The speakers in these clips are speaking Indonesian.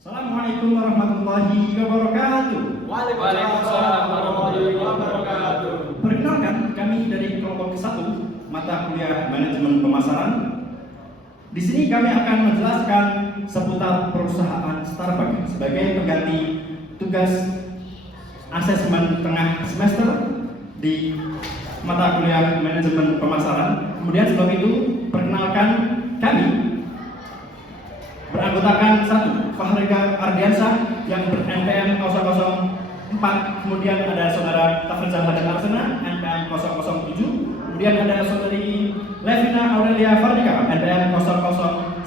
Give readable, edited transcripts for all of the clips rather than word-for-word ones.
Assalamualaikum warahmatullahi wabarakatuh. Waalaikumsalam warahmatullahi wabarakatuh. Perkenalkan, kami dari kelompok 1 mata kuliah manajemen pemasaran. Di sini kami akan menjelaskan seputar perusahaan Starbucks sebagai pengganti tugas asesmen tengah semester di mata kuliah manajemen pemasaran. Kemudian sebelum itu, perkenalkan kami beranggotakan 1 Fahrika Ardiansyah yang ber-NPM 004, kemudian ada saudara Tafrizal Hadan Arsena NPM 007, kemudian ada saudari Levina Aurelia Fardika NPM 0010,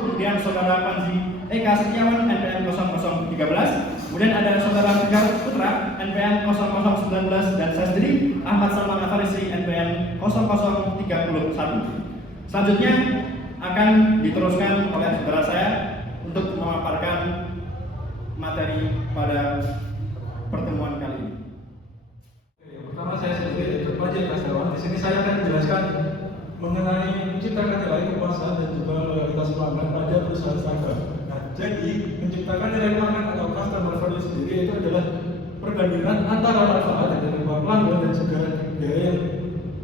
kemudian saudara Panji Eka Setiawan NPM 0013, kemudian ada saudara Tegar Putra NPM 0019, dan saya sendiri Ahmad Salman Afarisi NPM 0031. Selanjutnya akan diteruskan oleh saudara saya untuk memaparkan materi pada pertemuan kali ini. Pertama, saya sendiri Dr. Panji Kasdawan. Di sini saya akan menjelaskan mengenai menciptakan nilai kepuasan dan juga loyalitas pelanggan pada perusahaan Starbucks. Nah, jadi menciptakan nilai pelanggan atau customer value sendiri itu adalah perbandingan antara manfaat yang diterima pelanggan dan juga biaya yang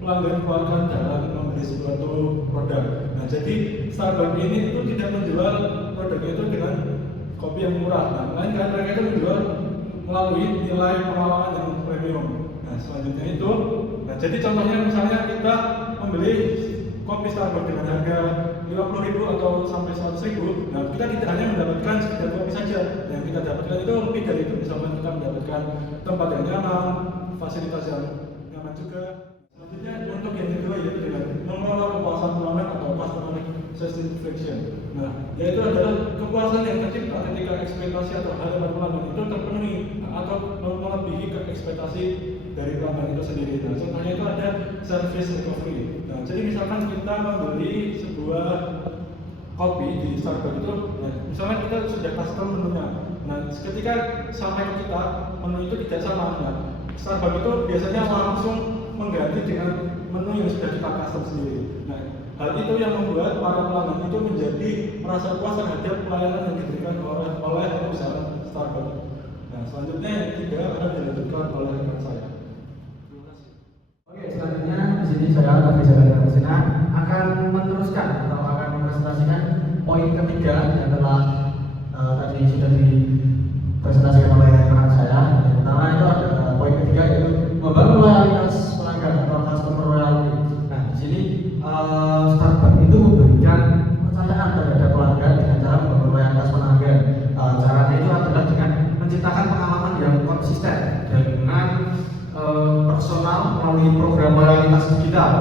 pelanggan keluarkan dalam membeli suatu produk. Nah, jadi Starbucks ini itu tidak menjual produknya itu dengan kopi yang murah, nah, melainkan mereka itu menjual melalui nilai pengalaman yang premium. Nah, selanjutnya itu, jadi contohnya misalnya kita membeli kopi Starbucks dengan harga 50.000 atau sampai 100.000, nah kita tidak hanya mendapatkan sekedar kopi saja, yang kita dapatkan itu lebih dari itu. Misalkan kita mendapatkan tempat yang nyaman, fasilitas yang nyaman juga. Selanjutnya untuk yang kedua yaitu dengan mengelola kepuasan pelanggan atau customer satisfaction. Nah, yaitu adalah kepuasan yang tercipta ketika ekspektasi atau harapan pelanggan itu terpenuhi atau melebihi ke ekspektasi dari pelanggan itu sendiri. Nah, contohnya itu ada service recovery. Nah, jadi misalkan kita membeli sebuah kopi di Starbucks itu, nah, misalnya kita sudah custom menunya. Nah, ketika sampai ke kita, menu itu tidak sama. Nah, Starbucks itu biasanya langsung mengganti dengan menu yang sudah kita custom sendiri. Nah, hal itu yang membuat para pelanggan itu menjadi merasa puas terhadap pelayanan yang diberikan oleh perusahaan Starbucks. Nah, selanjutnya yang ketiga akan dilanjutkan oleh rekan saya. Terima kasih. Oke, selanjutnya di sini saya Tafrizal Hadan Arsena akan meneruskan atau akan mempresentasikan poin ketiga yang telah tadi sudah dipresentasikan oleh rekan saya. Yang pertama itu ada poin ketiga yaitu membangun loyalitas pelanggan atau customer loyalty. Nah, di sini Starbucks itu memberikan kepercayaan terhadap pelanggan dengan cara membangun loyalitas pelanggan. Caranya itu adalah dengan menciptakan pengalaman yang konsisten dengan personal melalui program loyalitas digital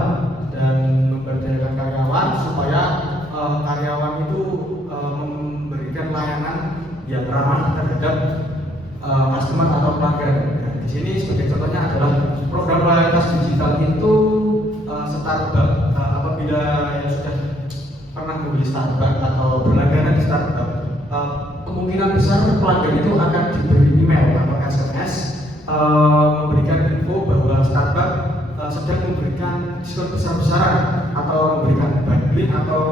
dan memberdayakan karyawan supaya karyawan itu memberikan layanan yang ramah terhadap customer atau pelanggan. Nah, di sini sebagai contohnya adalah program loyalitas digital itu Starbucks apabila yang sudah pernah membeli Starbucks atau berlangganan di Starbucks, kemungkinan besar pelanggan itu akan diberi email atau SMS memberikan info bahwa Starbucks sedang memberikan diskon besar-besaran atau memberikan bundling atau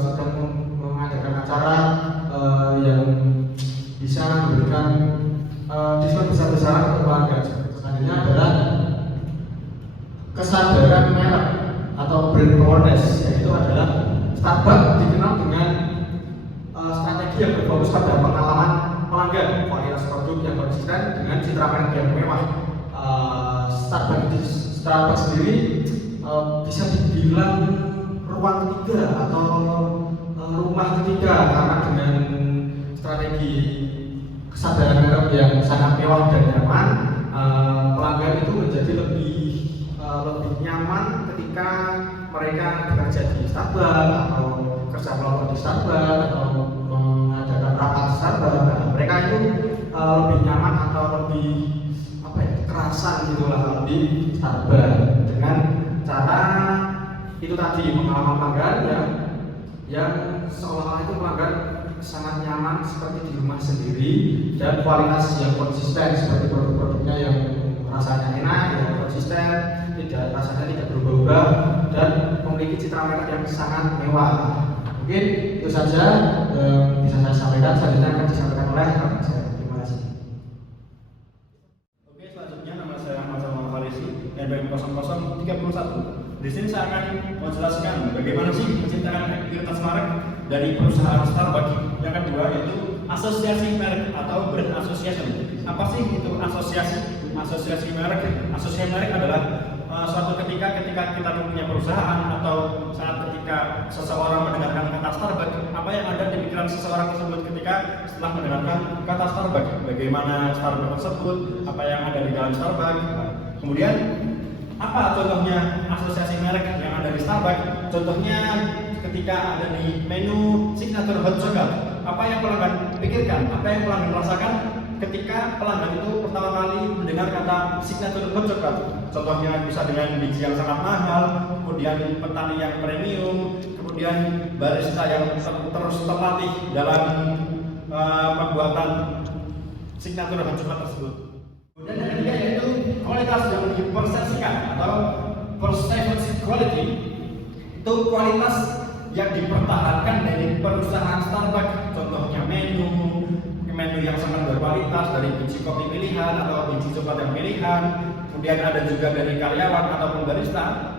sedang mengadakan acara yang bisa memberikan diskon besar-besaran untuk pelanggan. Selanjutnya adalah kesadaran merek atau brand awareness, yaitu adalah Starbucks dikenal dengan strategi yang berfokus pada pengalaman pelanggan, kualitas produk yang konsisten dengan citra merek yang mewah. Starbucks sendiri bisa dibilang ruang ketiga atau rumah ketiga karena dengan strategi kesadaran merek yang sangat mewah dan nyaman, pelanggan itu menjadi lebih nyaman ketika mereka bekerja di Starbucks atau kerja kelompok di Starbucks atau mengadakan rapat Starbucks. Nah, mereka itu lebih nyaman atau lebih kerasan gitulah di Starbucks dengan cara itu tadi pengalaman pelanggan yang seolah-olah itu pelanggan sangat nyaman seperti di rumah sendiri dan kualitas yang konsisten seperti produk-produknya yang rasanya enak, yang konsisten, rasanya tidak berubah-ubah dan memiliki citra merek yang sangat mewah. Mungkin itu saja yang bisa saya sampaikan. Selanjutnya akan disampaikan oleh rekan saya. Terima kasih. Oke, selanjutnya nama saya Ahmad Salman Farisi, NPM 0031. Di sini saya akan menjelaskan bagaimana sih penciptaan ekuitas merek dari perusahaan Starbucks. Yang kedua yaitu asosiasi merek atau brand association. Apa sih itu asosiasi? Asosiasi merek. Asosiasi merek adalah suatu ketika kita punya perusahaan atau saat ketika seseorang mendengarkan kata Starbucks, apa yang ada di pikiran seseorang tersebut ketika setelah mendengarkan kata Starbucks, bagaimana Starbucks tersebut, apa yang ada di dalam Starbucks. Kemudian apa contohnya asosiasi merek yang ada di Starbucks? Contohnya ketika ada di menu signature hot chocolate, apa yang pelanggan pikirkan, apa yang pelanggan rasakan ketika pelanggan itu pertama kali mendengar kata signature hot chocolate. Contohnya bisa dengan biji yang sangat mahal, kemudian petani yang premium, kemudian barista yang terus terlatih dalam pembuatan signature hot chocolate tersebut. Kemudian yang ketiga yaitu kualitas yang dipersepsikan atau perceived quality. Itu kualitas yang dipertahankan dari perusahaan Starbucks. Contohnya menu yang sangat berkualitas dari biji kopi pilihan atau biji coklat yang pilihan. Kemudian ada juga dari karyawan ataupun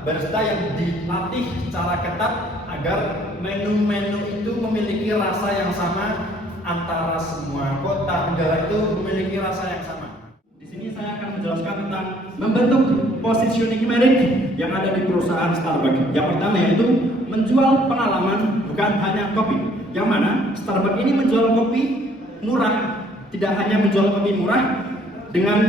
barista yang dilatih secara ketat agar menu-menu itu memiliki rasa yang sama antara semua kota negara itu memiliki rasa yang sama. Di sini saya akan menjelaskan tentang membentuk positioning merek yang ada di perusahaan Starbucks. Yang pertama yaitu menjual pengalaman, bukan hanya kopi. Yang mana Starbucks ini menjual kopi murah, tidak hanya menjual kopi murah dengan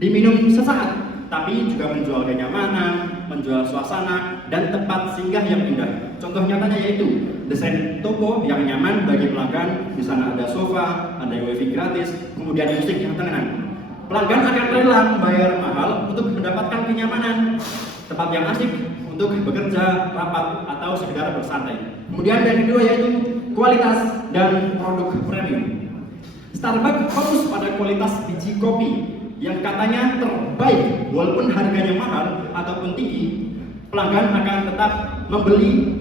diminum sesaat, tapi juga menjual kenyamanan, menjual suasana dan tempat singgah yang indah. Contoh nyatanya yaitu desain toko yang nyaman bagi pelanggan. Di sana ada sofa, ada wifi gratis, kemudian musik yang tenang. Pelanggan akan rela membayar mahal untuk mendapatkan kenyamanan, tempat yang asik untuk bekerja, rapat, atau sekedar bersantai. Kemudian yang kedua yaitu kualitas dan produk premium. Starbucks fokus pada kualitas biji kopi yang katanya terbaik, walaupun harganya mahal ataupun tinggi, pelanggan akan tetap membeli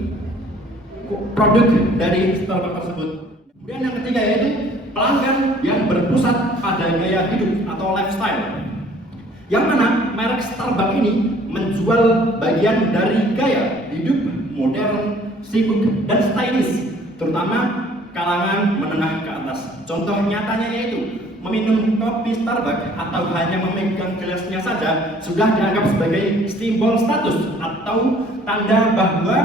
produk dari Starbucks tersebut. Kemudian yang ketiga yaitu pelanggan yang berpusat pada gaya hidup atau lifestyle. Yang mana merek Starbucks ini menjual bagian dari gaya hidup modern, sibuk, dan stylish, terutama kalangan menengah ke atas. Contoh nyatanya yaitu meminum kopi Starbucks atau hanya memegang gelasnya saja sudah dianggap sebagai simbol status atau tanda bahwa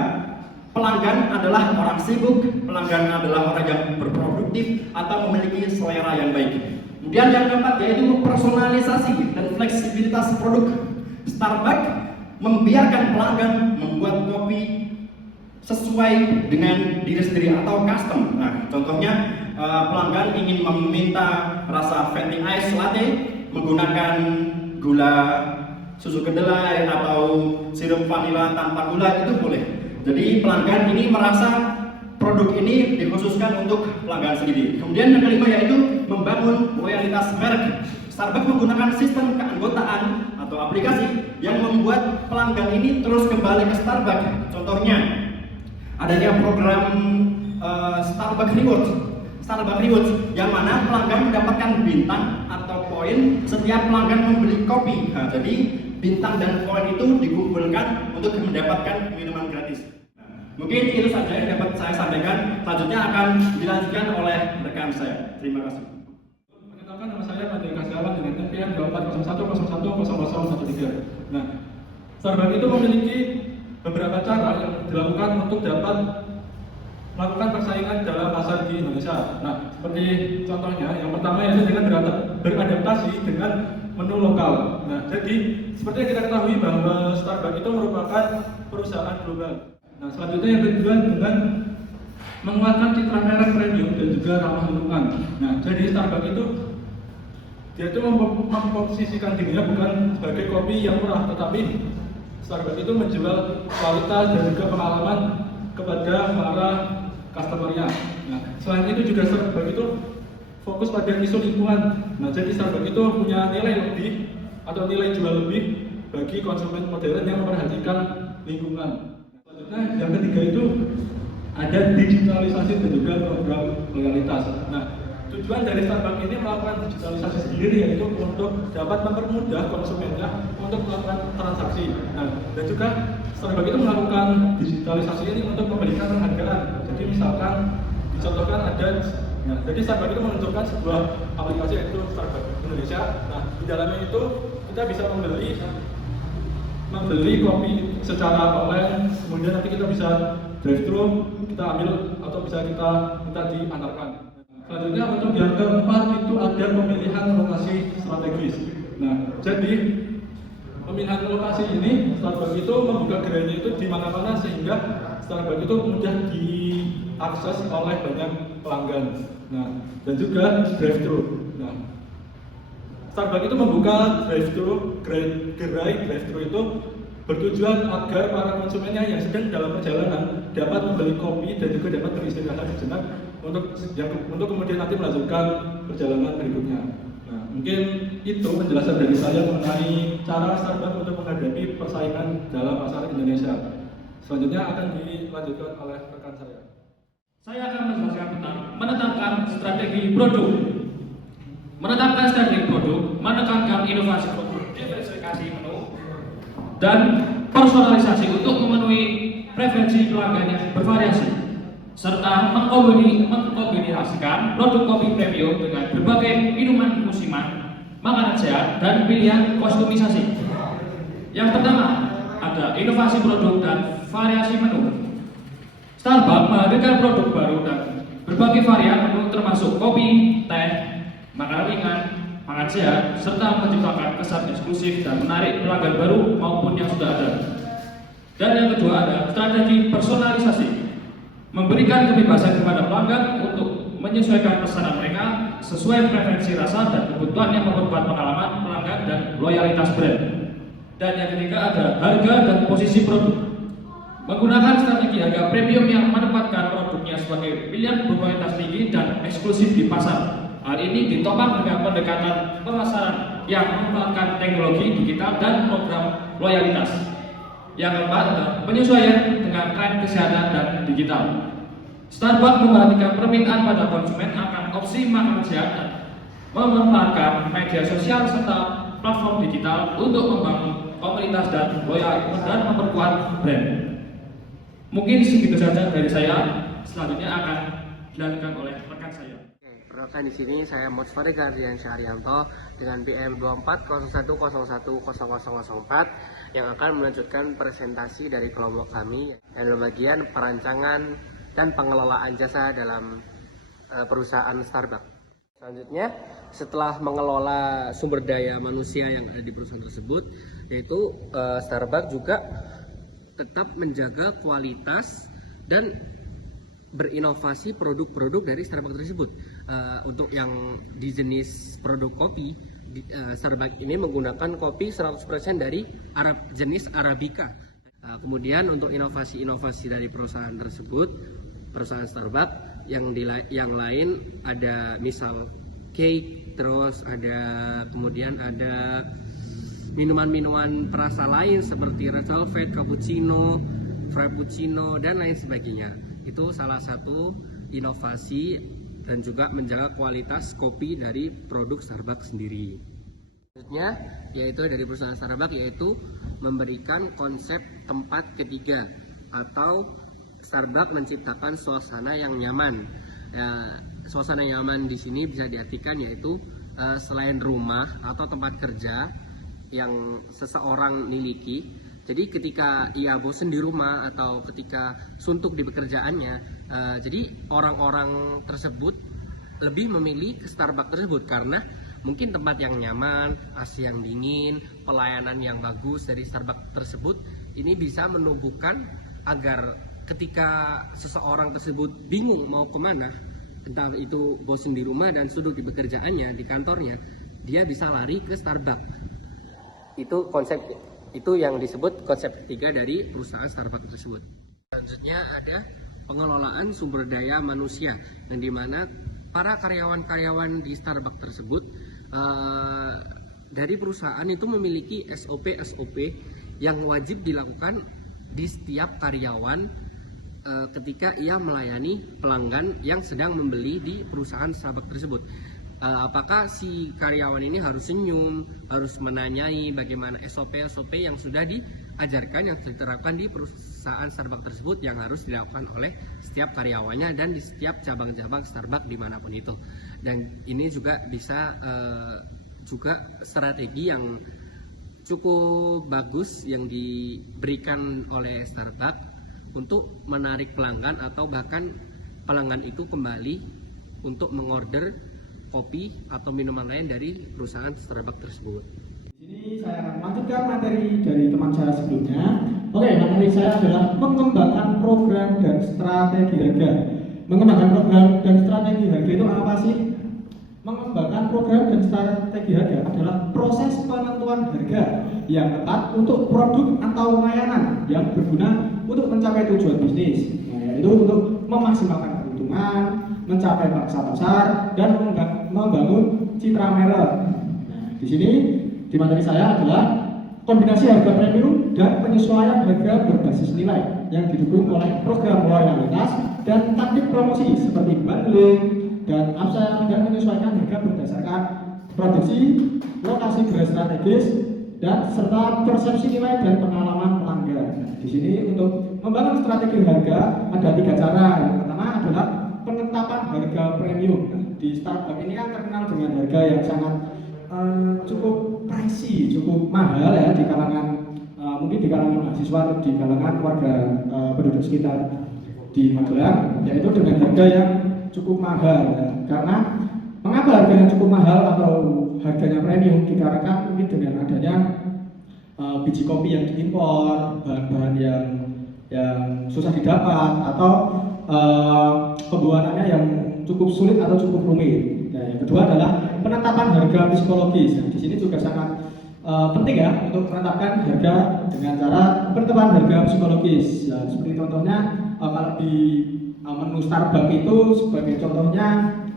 pelanggan adalah orang sibuk, pelanggan adalah orang yang berproduktif atau memiliki selera yang baik. Kemudian yang keempat yaitu personalisasi dan fleksibilitas produk. Starbucks membiarkan pelanggan membuat kopi sesuai dengan diri sendiri atau custom. Nah, contohnya pelanggan ingin meminta rasa venti ice latte menggunakan gula susu kedelai atau sirup vanila tanpa gula, itu boleh. Jadi pelanggan ini merasa produk ini dikhususkan untuk pelanggan sendiri. Kemudian yang kelima yaitu membangun loyalitas merek. Starbucks menggunakan sistem keanggotaan atau aplikasi yang membuat pelanggan ini terus kembali ke Starbucks. Contohnya adanya program Starbucks Rewards yang mana pelanggan mendapatkan bintang atau poin setiap pelanggan membeli kopi. Nah, jadi bintang dan poin itu dikumpulkan untuk mendapatkan minuman gratis. Mungkin itu saja yang dapat saya sampaikan. Selanjutnya akan dilanjutkan oleh rekan saya. Terima kasih. Perkenalkan, nama saya Pandai Kasyawan dengan NPM 2401010013. Nah, Starbucks itu memiliki beberapa cara yang dilakukan untuk dapat melakukan persaingan dalam pasar di Indonesia. Nah, seperti contohnya, yang pertama yaitu dengan beradaptasi dengan menu lokal. Nah, jadi seperti yang kita ketahui bahwa Starbucks itu merupakan perusahaan global. Nah, selanjutnya yang kedua dengan menguatkan citra merek premium dan juga ramah lingkungan. Nah, jadi Starbucks itu dia itu memposisikan dirinya bukan sebagai kopi yang murah, tetapi Starbucks itu menjual kualitas dan juga pengalaman kepada para customer-nya. Nah, selain itu juga Starbucks itu fokus pada isu lingkungan. Nah, jadi Starbucks itu punya nilai lebih atau nilai jual lebih bagi konsumen modern yang memperhatikan lingkungan. Selanjutnya yang ketiga itu ada digitalisasi dan juga program loyalitas. Nah, tujuan dari Starbucks ini melakukan digitalisasi sendiri, yaitu untuk dapat mempermudah konsumennya untuk melakukan transaksi. Nah, dan juga Starbucks itu melakukan digitalisasi ini untuk memberikan penghargaan. Jadi misalkan dicontohkan ada, nah, jadi Starbucks itu menunjukkan sebuah aplikasi yaitu Starbucks Indonesia. Nah, di dalamnya itu kita bisa membeli kopi secara online, kemudian nanti kita bisa drive thru, kita ambil atau bisa kita minta diantarkan. Selanjutnya untuk yang keempat itu ada pemilihan lokasi strategis. Nah, jadi pemilihan lokasi ini Starbucks itu membuka gerainya itu di mana-mana sehingga Starbucks itu mudah diakses oleh banyak pelanggan. Nah, dan juga drive thru. Nah, Starbucks itu membuka gerai drive thru itu bertujuan agar para konsumennya yang sedang dalam perjalanan dapat membeli kopi dan juga dapat beristirahat sejenak untuk kemudian nanti melanjutkan perjalanan berikutnya. Nah, mungkin itu penjelasan dari saya mengenai cara Starbucks untuk menghadapi persaingan dalam pasar Indonesia. Selanjutnya akan dilanjutkan oleh rekan saya. Saya akan menjelaskan tentang menetapkan strategi produk. Menetapkan strategi produk, menekankan inovasi produk, diversifikasi menu, dan personalisasi untuk memenuhi preferensi pelanggan yang bervariasi, serta mengkombinasikan produk kopi premium dengan berbagai minuman musiman, makanan sehat, dan pilihan kostumisasi. Yang pertama, ada inovasi produk dan variasi menu. Starbucks menghadirkan produk baru dan berbagai varian menu termasuk kopi, teh, makanan ringan, makan sehat, serta menciptakan kesan eksklusif dan menarik pelanggan baru maupun yang sudah ada. Dan yang kedua ada strategi personalisasi, memberikan kebebasan kepada pelanggan untuk menyesuaikan pesanan mereka sesuai preferensi rasa dan kebutuhan yang memperkuat pengalaman pelanggan dan loyalitas brand. Dan yang ketiga ada harga dan posisi produk, menggunakan strategi harga premium yang menempatkan produknya sebagai pilihan berkualitas tinggi dan eksklusif di pasar. Hal ini ditopang dengan pendekatan pemasaran yang memanfaatkan teknologi digital dan program loyalitas. Yang keempat adalah penyesuaian dengan tren kesehatan dan digital. Starbucks memperhatikan permintaan pada konsumen akan opsi makanan sehat dan memanfaatkan media sosial serta platform digital untuk membangun komunitas dan loyalitas dan memperkuat brand. Mungkin segitu saja dari saya. Selanjutnya akan dilanjutkan oleh rekan saya. Perkenalkan di sini saya Mosfari Gardian Syahrianto dengan BM 2401010004 yang akan melanjutkan presentasi dari kelompok kami dalam bagian perancangan dan pengelolaan jasa dalam perusahaan Starbucks. Selanjutnya, setelah mengelola sumber daya manusia yang ada di perusahaan tersebut, yaitu Starbucks juga tetap menjaga kualitas dan berinovasi produk-produk dari Starbucks tersebut. Untuk yang di jenis produk kopi, Starbucks ini menggunakan kopi 100% dari jenis Arabica. Kemudian untuk inovasi-inovasi dari perusahaan tersebut, perusahaan Starbucks yang lain ada misal cake, terus kemudian ada minuman-minuman perasa lain seperti red velvet, cappuccino, frappuccino, dan lain sebagainya. Itu salah satu inovasi dan juga menjaga kualitas kopi dari produk Starbucks sendiri. Selanjutnya yaitu dari perusahaan Starbucks yaitu memberikan konsep tempat ketiga atau Starbucks menciptakan suasana yang nyaman. Suasana nyaman di sini bisa diartikan yaitu selain rumah atau tempat kerja yang seseorang miliki. Jadi ketika ia bosan di rumah atau ketika suntuk di pekerjaannya, jadi orang-orang tersebut lebih memilih ke Starbucks tersebut karena mungkin tempat yang nyaman, AC yang dingin, pelayanan yang bagus dari Starbucks tersebut ini bisa menumbuhkan agar ketika seseorang tersebut bingung mau kemana, entah itu bosan di rumah dan suntuk di pekerjaannya, di kantornya, dia bisa lari ke Starbucks. Itu yang disebut konsep ketiga dari perusahaan Starbucks tersebut. Selanjutnya ada pengelolaan sumber daya manusia, yang dimana para karyawan-karyawan di Starbucks tersebut dari perusahaan itu memiliki SOP yang wajib dilakukan di setiap karyawan ketika ia melayani pelanggan yang sedang membeli di perusahaan Starbucks tersebut. Apakah si karyawan ini harus senyum, harus menanyai bagaimana SOP yang sudah diajarkan, yang sudah diterapkan di perusahaan Starbucks tersebut, yang harus dilakukan oleh setiap karyawannya dan di setiap cabang-cabang Starbucks dimanapun itu. Dan ini juga bisa juga strategi yang cukup bagus yang diberikan oleh Starbucks untuk menarik pelanggan atau bahkan pelanggan itu kembali untuk mengorder kopi atau minuman lain dari perusahaan Starbucks tersebut. Di sini saya akan melanjutkan materi dari teman saya sebelumnya. Oke, materi saya adalah mengembangkan program dan strategi harga. Mengembangkan program dan strategi harga itu apa sih? Mengembangkan program dan strategi harga adalah proses penentuan harga yang tepat untuk produk atau layanan yang berguna untuk mencapai tujuan bisnis. Nah, yaitu untuk memaksimalkan keuntungan, mencapai pangsa pasar, dan membangun citra merek. Nah, di sini di materi saya adalah kombinasi harga premium dan penyesuaian harga berbasis nilai yang didukung oleh program loyalitas dan taktik promosi seperti bundling dan upsell, dan menyesuaikan harga berdasarkan produksi, lokasi gerai strategis, dan serta persepsi nilai dan pengalaman pelanggan. Nah, di sini untuk membangun strategi harga ada 3 cara. Yang pertama adalah penetapan harga premium. Di Starbucks ini kan terkenal dengan harga yang sangat cukup pricey, cukup mahal ya di kalangan mungkin di kalangan mahasiswa atau di kalangan warga penduduk sekitar di Magelang, yaitu dengan harga yang cukup mahal ya. Karena mengapa harganya cukup mahal atau harganya premium? Dikarenakan mungkin dengan adanya biji kopi yang diimpor, bahan-bahan yang susah didapat, atau pembuatannya yang cukup sulit atau cukup rumit. Nah, yang kedua adalah penetapan harga psikologis. Nah, di sini juga sangat penting ya untuk menetapkan harga dengan cara penetapan harga psikologis. Ya, seperti contohnya kalau di menu Starbucks itu sebagai contohnya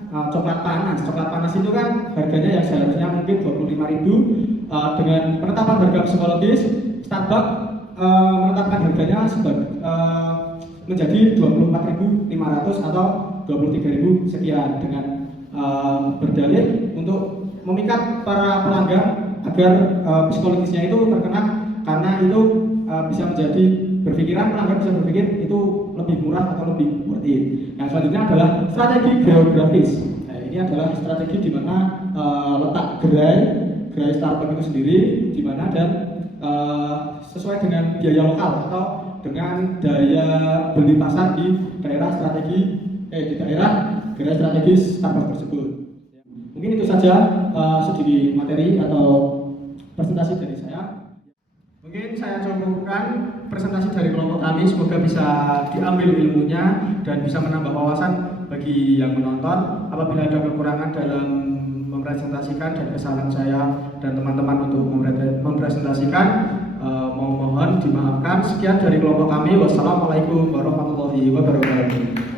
coklat panas. Coklat panas itu kan harganya yang seharusnya mungkin 25.000, dengan penetapan harga psikologis Starbucks menetapkan harganya menjadi 24.500 atau 23.000 sekian, dengan berdalih untuk memikat para pelanggan agar psikologisnya itu terkena, karena itu bisa menjadi pelanggan bisa berpikir itu lebih murah atau lebih worth it. Yang selanjutnya adalah strategi geografis. Nah, ini adalah strategi di mana letak gerai Starbucks itu sendiri di mana, dan sesuai dengan biaya lokal atau dengan daya beli pasar di daerah gerai strategis Starbucks tersebut. Mungkin itu saja sedikit materi atau presentasi dari saya. Mungkin saya cukupkan presentasi dari kelompok kami, semoga bisa diambil ilmunya dan bisa menambah wawasan bagi yang menonton. Apabila ada kekurangan dalam mempresentasikan dan kesalahan saya dan teman-teman untuk mempresentasikan, mohon dimaafkan. Sekian dari kelompok kami. Wassalamualaikum warahmatullahi wabarakatuh.